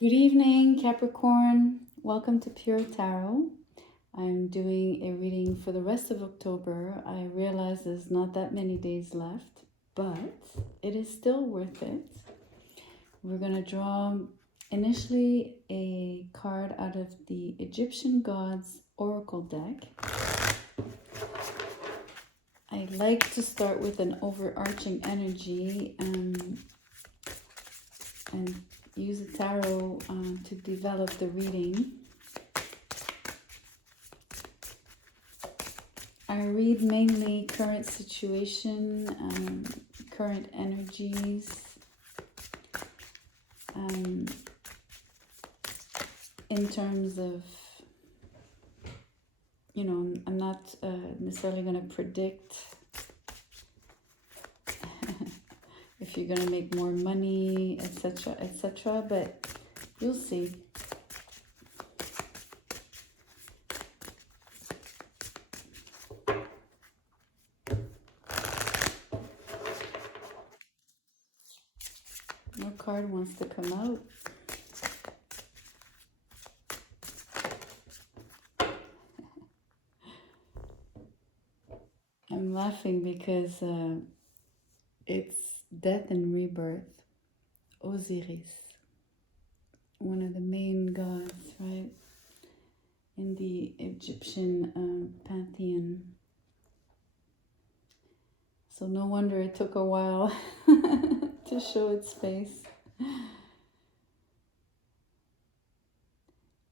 Good evening, Capricorn. Welcome to Pure Tarot. I'm doing a reading for the rest of October. I realize there's not that many days left, but it is still worth it. We're going to draw initially a card out of the Egyptian Gods Oracle deck. I like to start with an overarching energy and use the tarot to develop the reading. I read mainly current situation, current energies, in terms of, I'm not necessarily going to predict if you're going to make more money, etc., but you'll see. No card wants to come out. I'm laughing because it's death and rebirth. Osiris, one of the main gods, right, in the Egyptian pantheon. So no wonder it took a while to show its face.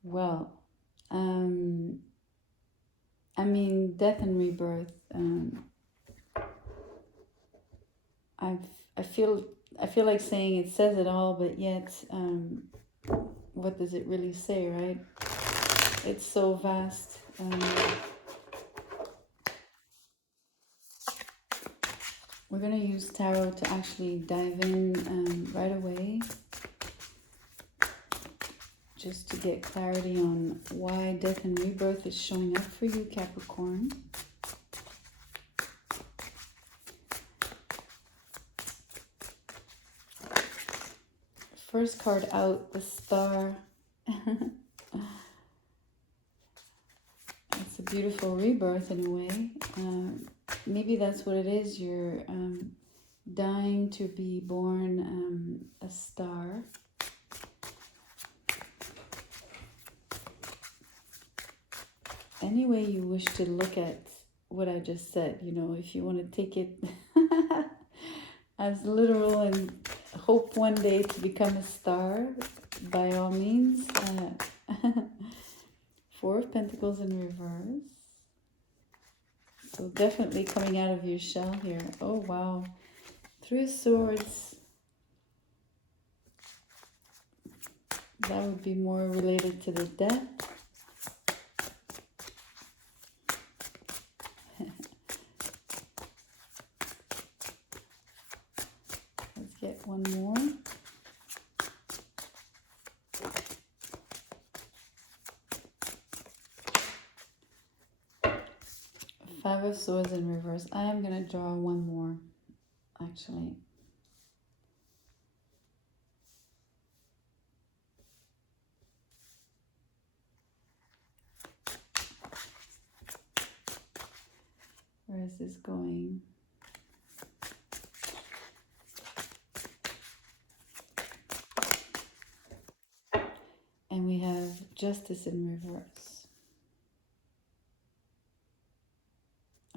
Well, I mean, death and rebirth. I feel like saying it says it all, but yet, what does it really say, right? It's so vast. We're gonna use tarot to actually dive in right away, just to get clarity on why death and rebirth is showing up for you, Capricorn. First card out, the Star. It's a beautiful rebirth in a way. Maybe that's what it is. You're dying to be born a star. Any way you wish to look at what I just said, if you want to take it as literal and hope one day to become a star, by all means. Four of Pentacles in reverse. So definitely coming out of your shell here. Oh, wow. Three of Swords. That would be more related to the death. Let's get one more. Five of Swords in reverse. I am going to draw one more, actually. Where is this going? And we have Justice in reverse.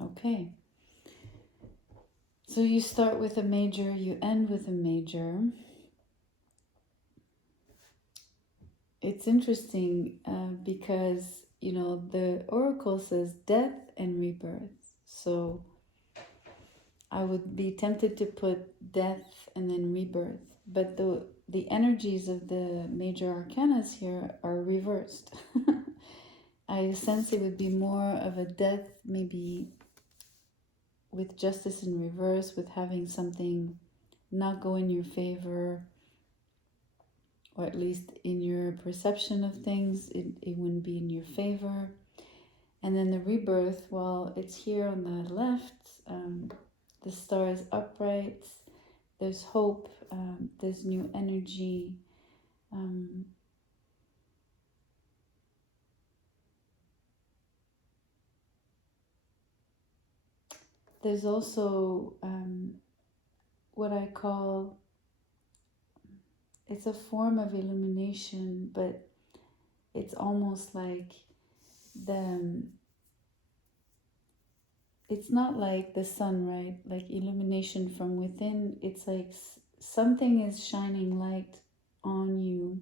Okay. So you start with a major, you end with a major. It's interesting because, the oracle says death and rebirth. So I would be tempted to put death and then rebirth. But the energies of the major arcanas here are reversed. I sense it would be more of a death, maybe with Justice in reverse, with having something not go in your favor, or at least in your perception of things, it wouldn't be in your favor. And then the rebirth, well, it's here on the left. The star is upright. There's hope. There's new energy. there's also what I call, it's a form of illumination, but it's almost like the it's not like the sun, right? Like illumination from within. It's like something is shining light on you,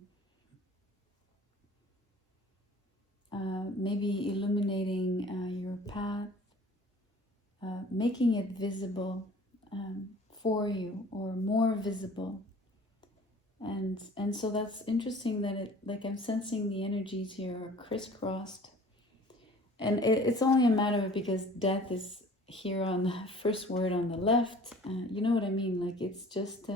maybe illuminating your path, making it visible for you, or more visible. And so that's interesting that it, like, I'm sensing the energies here are crisscrossed, and it's only a matter of, because death is here on the first word on the left. You know what I mean? Like, it's just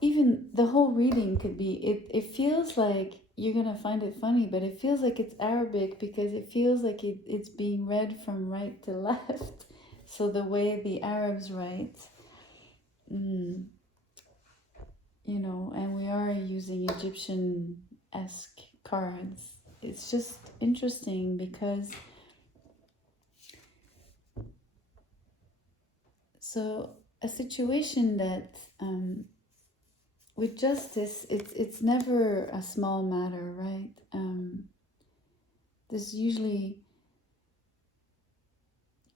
even the whole reading could be, it feels like you're gonna find it funny, but it feels like it's Arabic, because it feels like it's being read from right to left. So the way the Arabs write, mm, you know, and we are using Egyptian-esque cards. It's just interesting because, so a situation that with justice, it's never a small matter, right? There's usually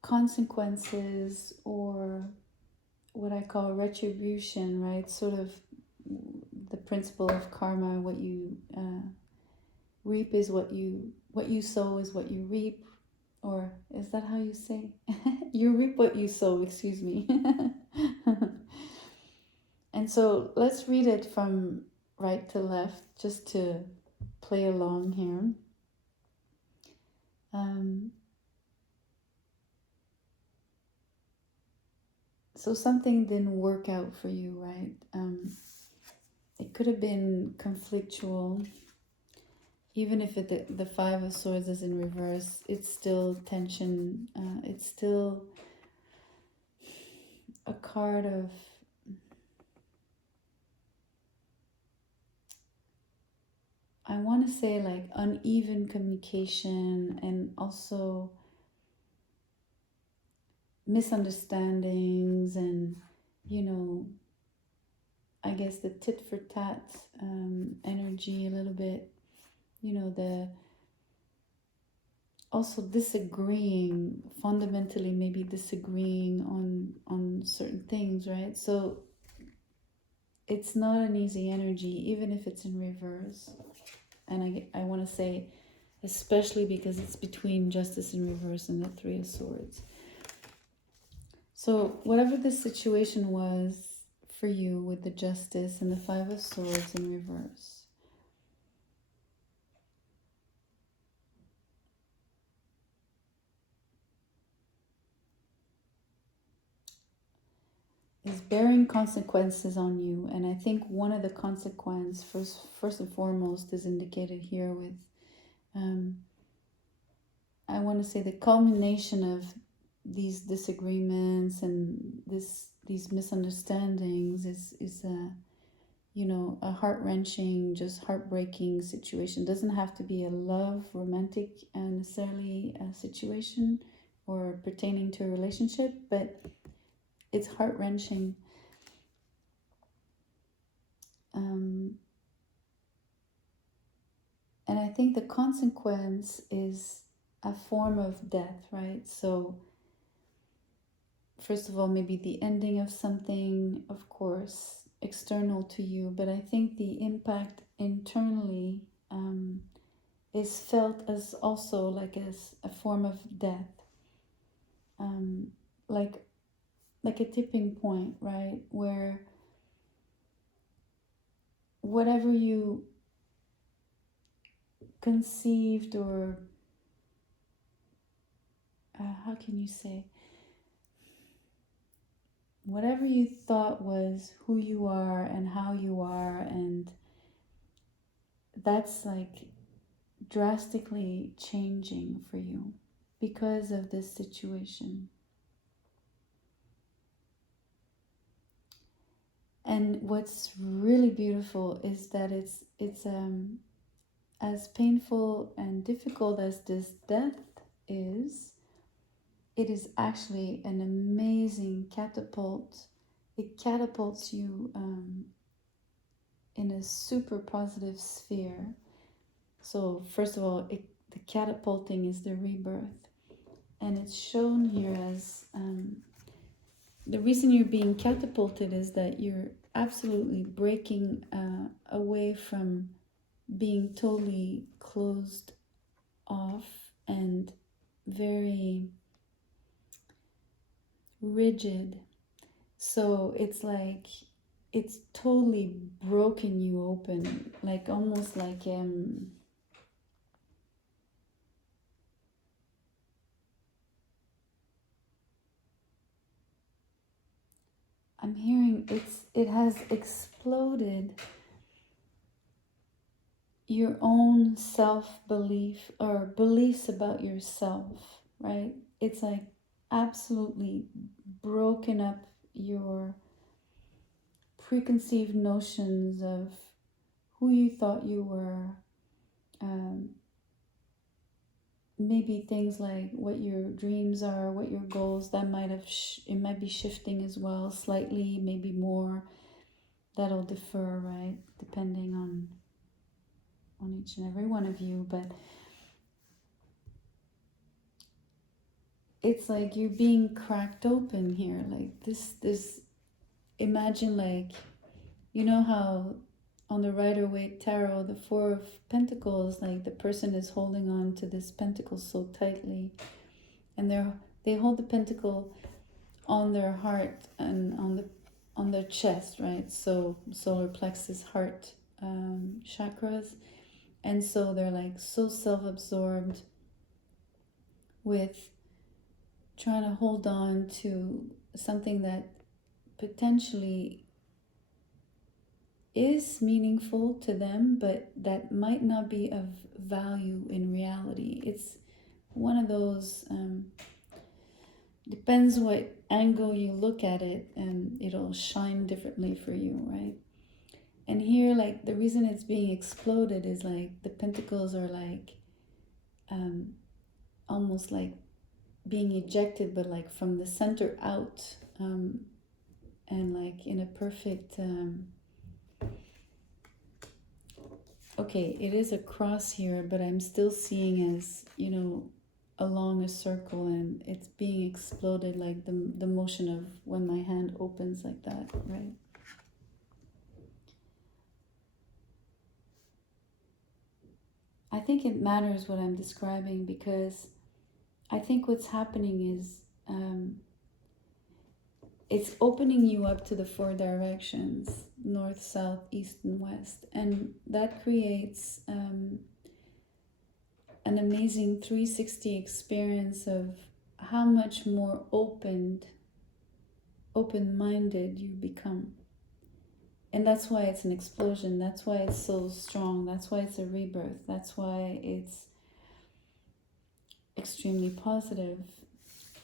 consequences, or what I call retribution, right? Sort of the principle of karma. What you reap is what you sow is what you reap, or is that how you say? You reap what you sow. Excuse me. And so let's read it from right to left, just to play along here. Um, so something didn't work out for you, right? It could have been conflictual. Even if the Five of Swords is in reverse, it's still tension. It's still a card of, I want to say, like, uneven communication, and also misunderstandings, and, you know, I guess the tit for tat energy a little bit. You know, the also disagreeing, fundamentally maybe disagreeing on certain things, right? So it's not an easy energy, even if it's in reverse. And I want to say, especially because it's between Justice in reverse and the Three of Swords. So whatever the situation was for you with the Justice and the Five of Swords in reverse, is bearing consequences on you. And I think one of the consequences, first and foremost, is indicated here with, I want to say, the culmination of these disagreements and these misunderstandings is a, you know, a heart-wrenching, just heartbreaking situation. It doesn't have to be a love, romantic, necessarily a situation, or pertaining to a relationship, but it's heart-wrenching. And I think the consequence is a form of death, right? So first of all, maybe the ending of something, of course, external to you, but I think the impact internally is felt as also like as a form of death, um, like like a tipping point, right? Where whatever you conceived, or how can you say, whatever you thought was who you are and how you are, and that's like drastically changing for you because of this situation. And what's really beautiful is that it's as painful and difficult as this death is, it is actually an amazing catapult. It catapults you in a super positive sphere. So, first of all, the catapulting is the rebirth. And it's shown here as the reason you're being catapulted is that you're absolutely breaking away from being totally closed off and very rigid. So it's like it's totally broken you open, like almost like I'm hearing it has exploded your own self-belief or beliefs about yourself, right? It's like absolutely broken up your preconceived notions of who you thought you were. Um, Maybe things like what your dreams are, what your goals, that might have it might be shifting as well slightly, maybe more. That'll differ, right, depending on each and every one of you. But it's like you're being cracked open here, like this imagine, like, you know how on the Rider-Waite tarot, the Four of Pentacles, like the person is holding on to this pentacle so tightly, and they hold the pentacle on their heart and on their chest, right? So solar plexus, heart chakras. And so they're like so self-absorbed with trying to hold on to something that potentially is meaningful to them, but that might not be of value in reality. It's one of those, depends what angle you look at it, and it'll shine differently for you, right? And here, like, the reason it's being exploded is like the pentacles are like almost like being ejected, but like from the center out, and like in a perfect okay, it is a cross here, but I'm still seeing as, you know, along a circle, and it's being exploded like the motion of when my hand opens like that, right? I think it matters what I'm describing, because I think what's happening is it's opening you up to the four directions: north, south, east, and west. And that creates an amazing 360 experience of how much more open-minded you become. And that's why it's an explosion. That's why it's so strong. That's why it's a rebirth. That's why it's extremely positive.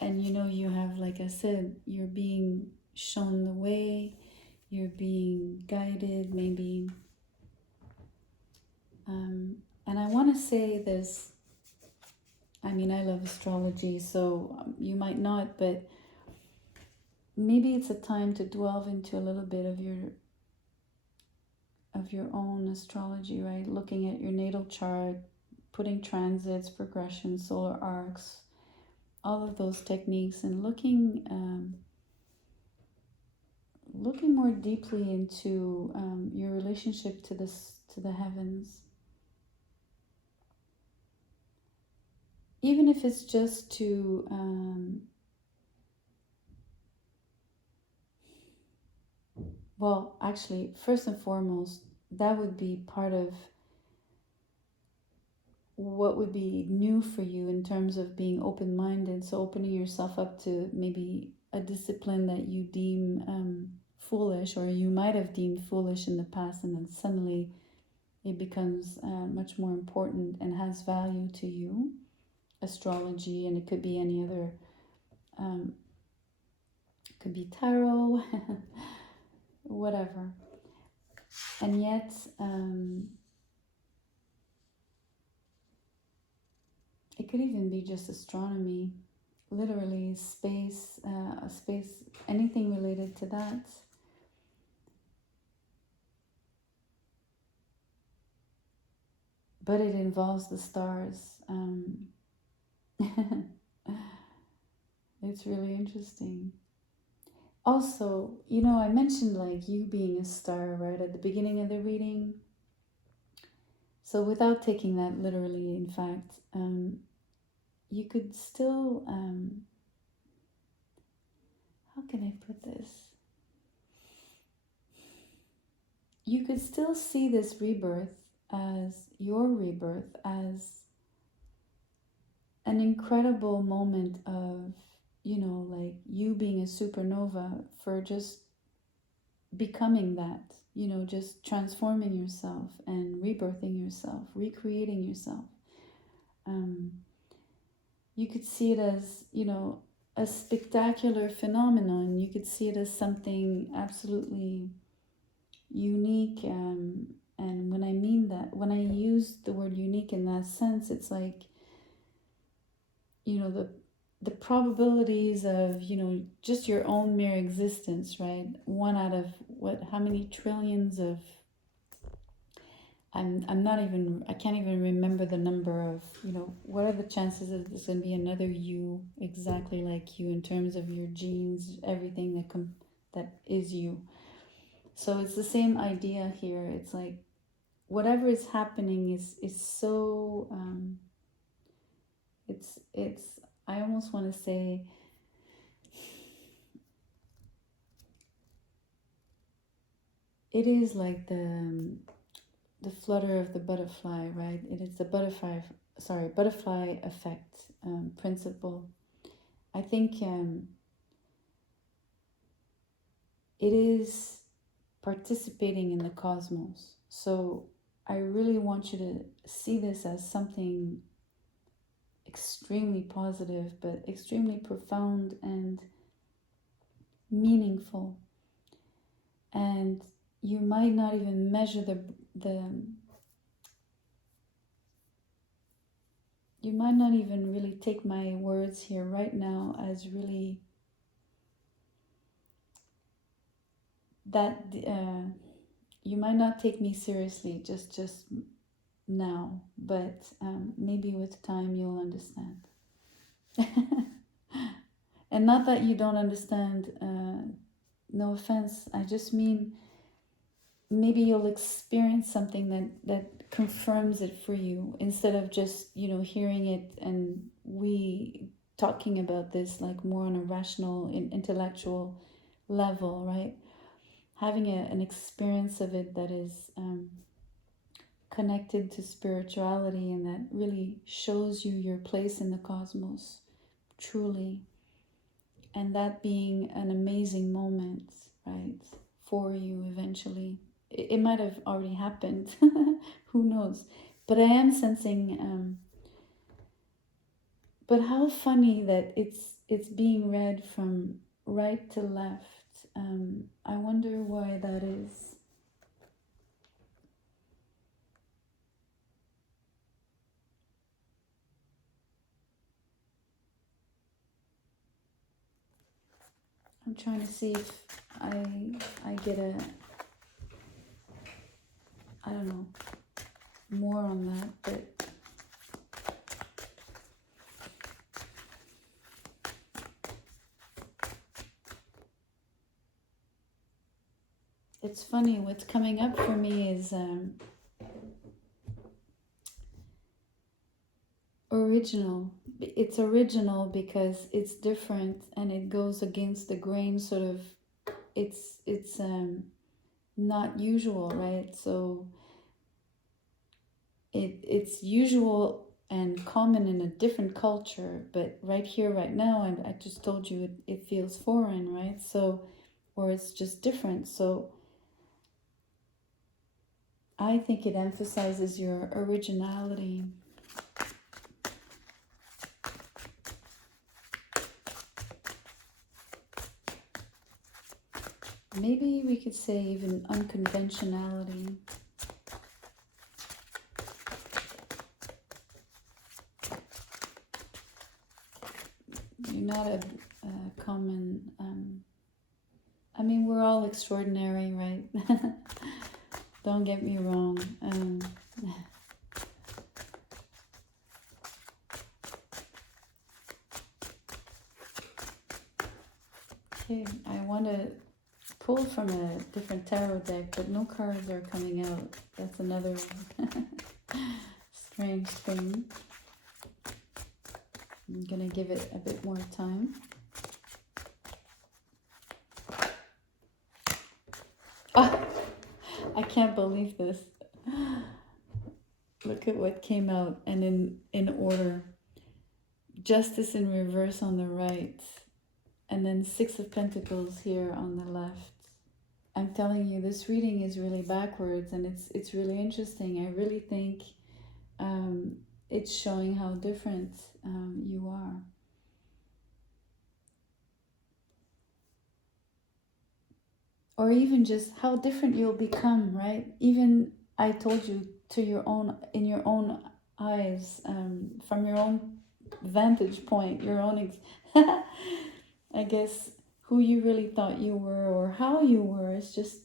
And you know, you have, like I said, you're being shown the way, you're being guided, maybe. And I want to say this. I mean, I love astrology, so you might not, but maybe it's a time to delve into a little bit of your own astrology, right? Looking at your natal chart, putting transits, progressions, solar arcs, all of those techniques, and looking more deeply into your relationship to the heavens, even if it's just to well, actually, first and foremost, that would be part of what would be new for you in terms of being open-minded. So opening yourself up to maybe a discipline that you deem foolish, or you might have deemed foolish in the past, and then suddenly it becomes much more important and has value to you. Astrology, and it could be any other, it could be tarot, whatever. And yet could even be just astronomy, literally space, anything related to that. But it involves the stars. It's really interesting. Also, I mentioned like you being a star right at the beginning of the reading. So, without taking that literally, in fact, you could still, how can I put this? You could still see this rebirth as your rebirth, as an incredible moment of, like you being a supernova for just becoming that, just transforming yourself and rebirthing yourself, recreating yourself. Um, you could see it as, a spectacular phenomenon. You could see it as something absolutely unique. And when I mean that, when I use the word unique in that sense, it's like, the probabilities of, just your own mere existence, right? One out of how many trillions of, I'm not even, I can't even remember the number of, what are the chances that there's going to be another you exactly like you in terms of your genes, everything that is you. So it's the same idea here. It's like whatever is happening is so, it's I almost want to say, it is like the flutter of the butterfly, right? It is the butterfly effect, principle. I think it is participating in the cosmos. So I really want you to see this as something extremely positive, but extremely profound and meaningful. And you might not even measure the you might not even really take my words here right now as really that you might not take me seriously just now, but maybe with time you'll understand. And not that you don't understand, no offense, I just mean maybe you'll experience something that confirms it for you, instead of just hearing it and we talking about this like more on a rational intellectual level, right? Having an experience of it that is connected to spirituality and that really shows you your place in the cosmos, truly. And that being an amazing moment, right, for you eventually. It might have already happened, who knows? But I am sensing, but how funny that it's being read from right to left. I wonder why that is. I'm trying to see if I get I don't know, more on that, but it's funny. What's coming up for me is original. It's original because it's different and it goes against the grain. Sort of, it's not usual, right? So it's usual and common in a different culture, but right here, right now, I just told you it feels foreign, right? So, or it's just different. So I think it emphasizes your originality. Maybe we could say even unconventionality. not a common. I mean, we're all extraordinary, right? Don't get me wrong. Okay, I want to pull from a different tarot deck, but no cards are coming out. That's another strange thing. I'm gonna give it a bit more time. Oh, I can't believe this. Look at what came out, and in order. Justice in reverse on the right, and then Six of Pentacles here on the left. I'm telling you, this reading is really backwards, and it's really interesting. I really think it's showing how different you are. Or even just how different you'll become, right? Even I told you to your own, in your own eyes, from your own vantage point, your own, I guess, who you really thought you were or how you were is just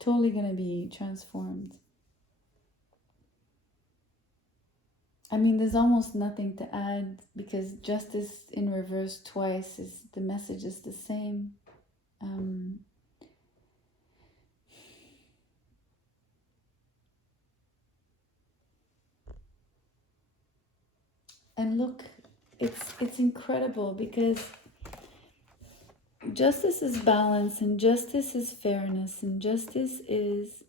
totally going to be transformed. I mean, there's almost nothing to add because justice in reverse twice is the message is the same. And look, it's incredible because justice is balance, and justice is fairness, and justice is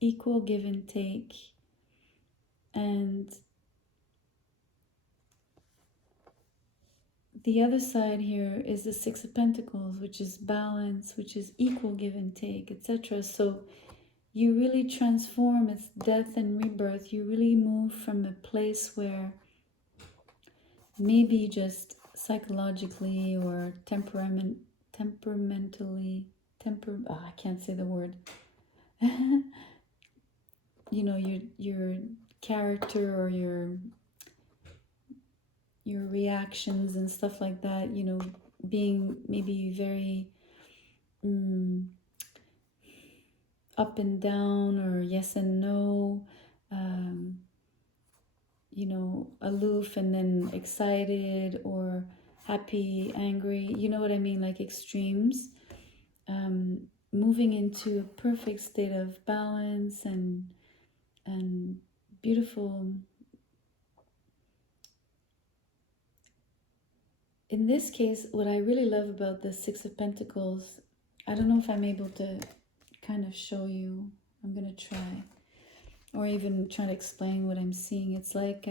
equal give and take. And the other side here is the Six of Pentacles, which is balance, which is equal give and take, etc. So you really transform. It's death and rebirth. You really move from a place where maybe just psychologically or temperamentally, I can't say the word. You know, your character or your reactions and stuff like that, you know, being maybe very up and down or yes and no, you know, aloof and then excited or happy, angry, you know what I mean, like extremes. Moving into a perfect state of balance and beautiful. In this case, what I really love about the Six of Pentacles, I don't know if I'm able to kind of show you. I'm going to try. Or even try to explain what I'm seeing. It's like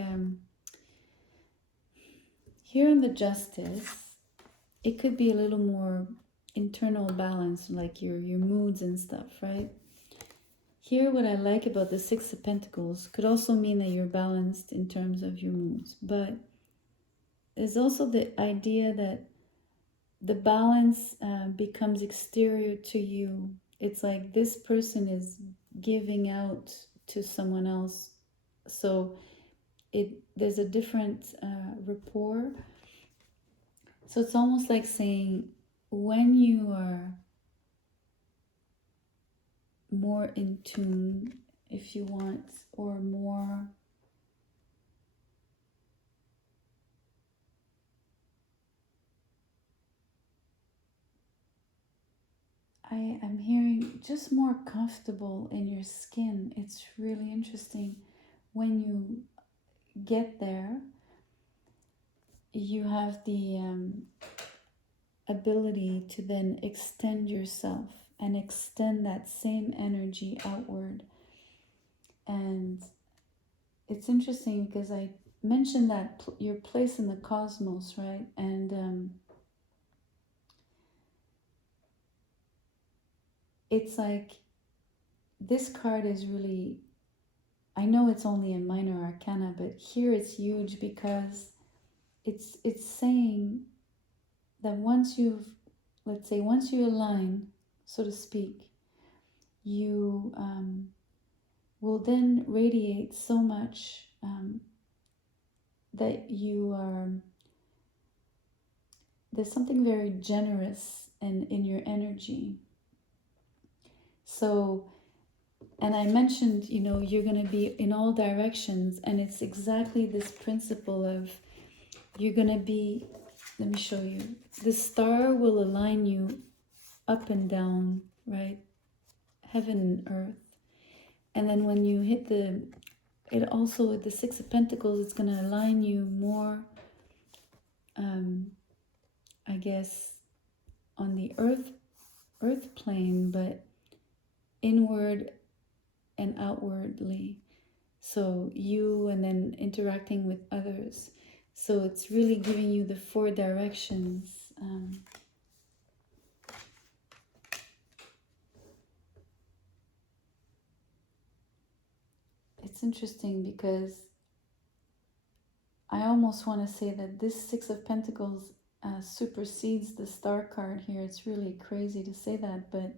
here in the Justice, it could be a little more internal balance, like your moods and stuff, right? Here, what I like about the Six of Pentacles could also mean that you're balanced in terms of your moods, but there's also the idea that the balance becomes exterior to you. It's like this person is giving out to someone else, so there's a different rapport. So it's almost like saying when you are more in tune, if you want, or more I'm hearing just more comfortable in your skin. It's really interesting. When you get there, you have the ability to then extend yourself and extend that same energy outward. And it's interesting because I mentioned that your place in the cosmos, right? And it's like this card is really, I know it's only a minor arcana, but here it's huge because it's saying that once you've, let's say, once you align, so to speak, you will then radiate so much that you are there's something very generous and in your energy. So, and I mentioned, you know, you're going to be in all directions, and it's exactly this principle of you're going to be, let me show you. The star will align you up and down, right? Heaven and earth. And then when you hit it also with the Six of Pentacles, it's going to align you more, I guess, on the earth plane, but inward and outwardly. So you, and then interacting with others. So it's really giving you the four directions. It's interesting because I almost want to say that this Six of Pentacles supersedes the Star card here. It's really crazy to say that, but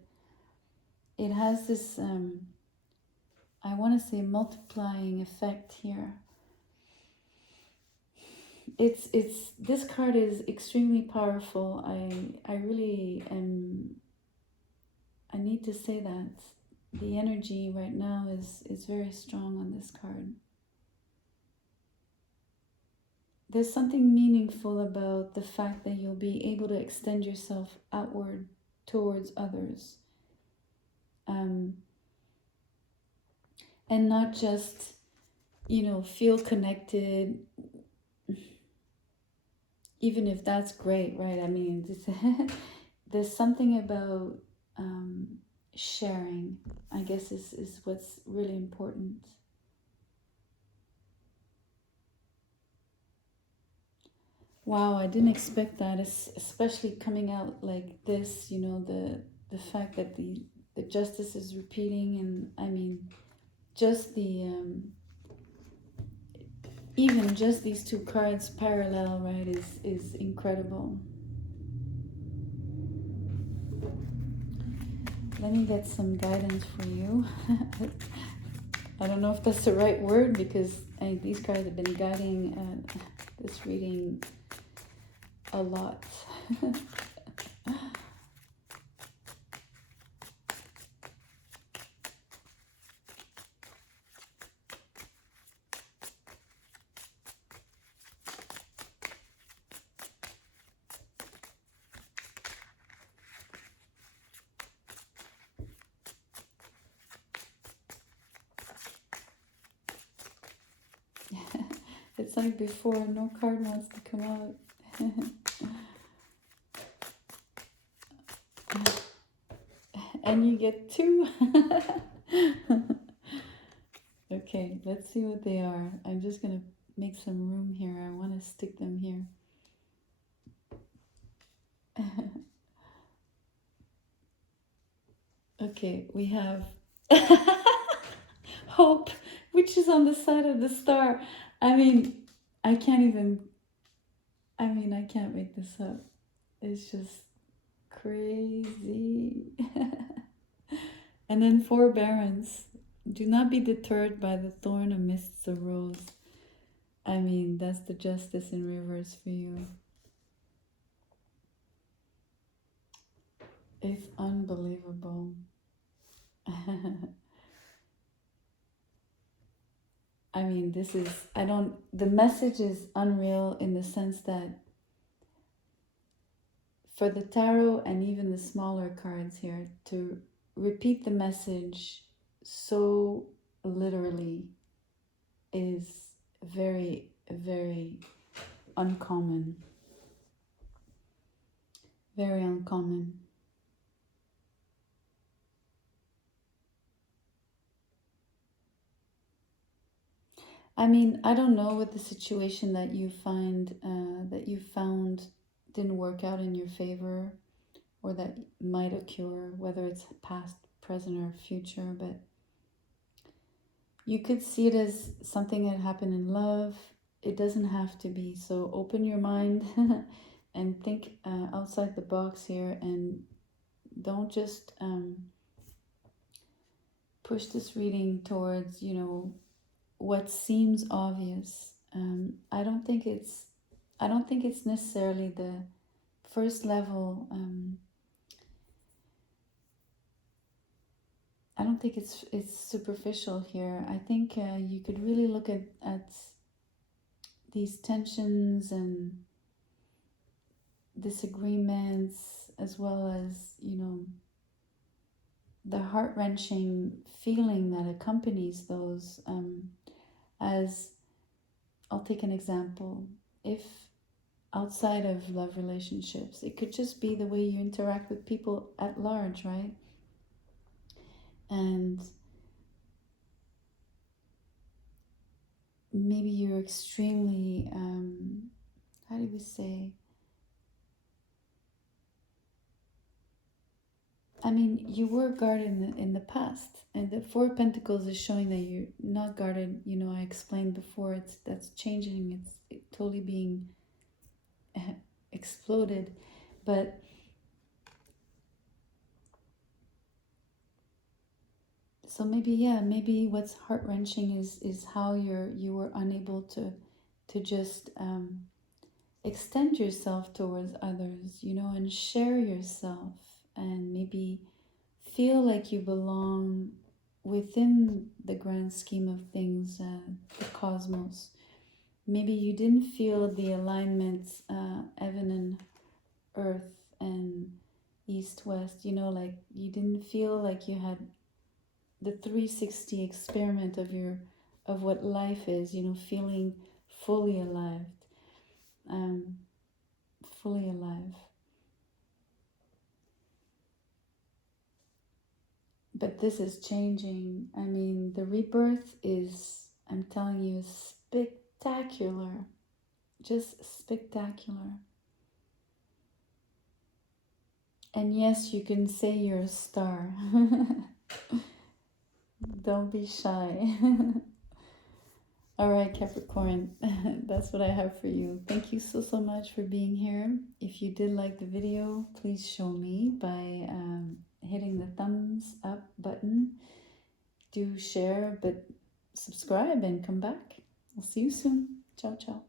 it has this, I want to say, multiplying effect here. It's this card is extremely powerful. I really am, I need to say that the energy right now is very strong on this card. There's something meaningful about the fact that you'll be able to extend yourself outward towards others. And not just, you know, feel connected, even if that's great, right? I mean, there's something about sharing, I guess, is what's really important. Wow, I didn't expect that, especially coming out like this, you know, the fact that the justice is repeating, and I mean, just the even just these two cards parallel, right, is incredible. Let me get some guidance for you. I don't know if that's the right word, because these cards have been guiding this reading a lot. It's like before, no card wants to come out. And you get two. Okay, let's see what they are. I'm just gonna make some room here. I want to stick them here. Okay, we have hope, which is on the side of the star. I mean, I can't make this up. It's just crazy. And then forbearance. Do not be deterred by the thorn amidst the rose. I mean, that's the justice in reverse for you. It's unbelievable. I mean, the message is unreal in the sense that for the tarot and even the smaller cards here, to repeat the message so literally is very, very uncommon. Very uncommon. I mean, I don't know what the situation that you found didn't work out in your favor, or that might occur, whether it's past, present, or future, but you could see it as something that happened in love. It doesn't have to be. So open your mind and think outside the box here, and don't just push this reading towards, you know, what seems obvious. I don't think it's necessarily the first level, I don't think it's superficial here. I think you could really look at these tensions and disagreements, as well as, you know, the heart-wrenching feeling that accompanies those, as, I'll take an example. If outside of love relationships, it could just be the way you interact with people at large, right? And maybe you're extremely, how do we say? I mean, you were guarded in the past, and the Four of Pentacles is showing that you're not guarded. You know, I explained before. That's changing. It's totally being exploded, but so maybe, yeah, maybe what's heart wrenching is how you were unable to just extend yourself towards others, you know, and share yourself, and maybe feel like you belong within the grand scheme of things, the cosmos. Maybe you didn't feel the alignments, heaven and earth and east west, you know, like you didn't feel like you had the 360 experiment of what life is, you know, feeling fully alive, um, fully alive. But this is changing. I mean, the rebirth is, I'm telling you, spectacular. Just spectacular. And yes, you can say you're a star. Don't be shy. All right, Capricorn, that's what I have for you. Thank you so much for being here. If you did like the video, please show me by hitting the thumbs up button. Do share, but subscribe and come back. I'll see you soon. Ciao, ciao.